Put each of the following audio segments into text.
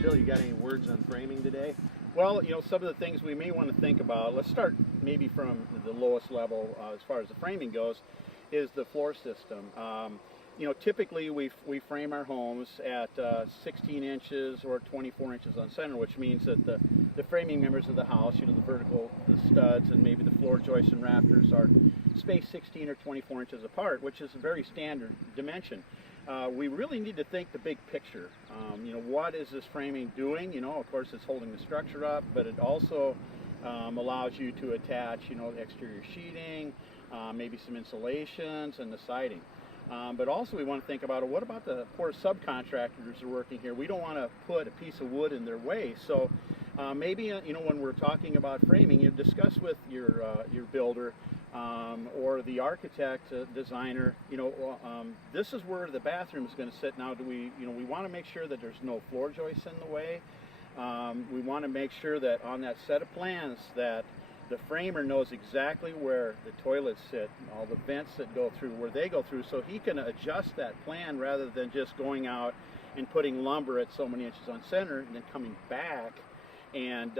Bill, you got any words on framing today? Well, some of the things we may want to think about, let's start maybe from the lowest level as far as the framing goes, is the floor system. Typically we frame our homes at 16 inches or 24 inches on center, which means that the framing members of the house, the vertical, the studs, and maybe the floor joists and rafters are spaced 16 or 24 inches apart, which is a very standard dimension. We really need to think the big picture. What is this framing doing? Of course it's holding the structure up, but it also allows you to attach, exterior sheeting, maybe some insulations and the siding. But also we want to think about what about the poor subcontractors that are working here? We don't want to put a piece of wood in their way. So maybe when we're talking about framing, you discuss with your builder or the architect, designer. This is where the bathroom is going to sit. Now, we want to make sure that there's no floor joists in the way. We want to make sure that on that set of plans that the framer knows exactly where the toilets sit, all the vents that go through, where they go through, so he can adjust that plan rather than just going out and putting lumber at so many inches on center and then coming back and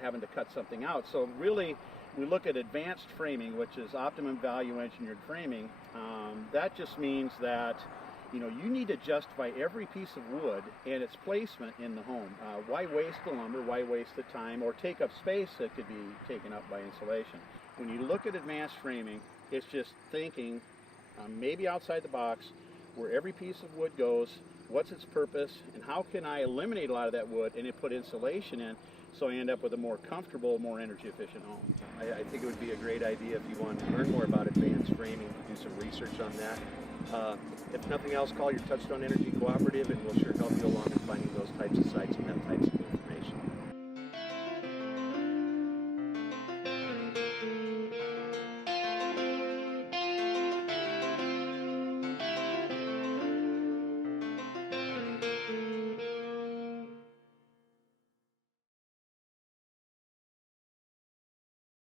having to cut something out. So really, we look at advanced framing, which is optimum value engineered framing. That just means that you need to justify every piece of wood and its placement in the home. Why waste the lumber? Why waste the time or take up space that could be taken up by insulation? When you look at advanced framing, it's just thinking maybe outside the box, where every piece of wood goes, what's its purpose, and how can I eliminate a lot of that wood and then put insulation in so I end up with a more comfortable, more energy efficient home. I think it would be a great idea if you want to learn more about advanced framing to do some research on that. If nothing else, call your Touchstone Energy Cooperative and we'll sure help you along in finding those types of sites and that types of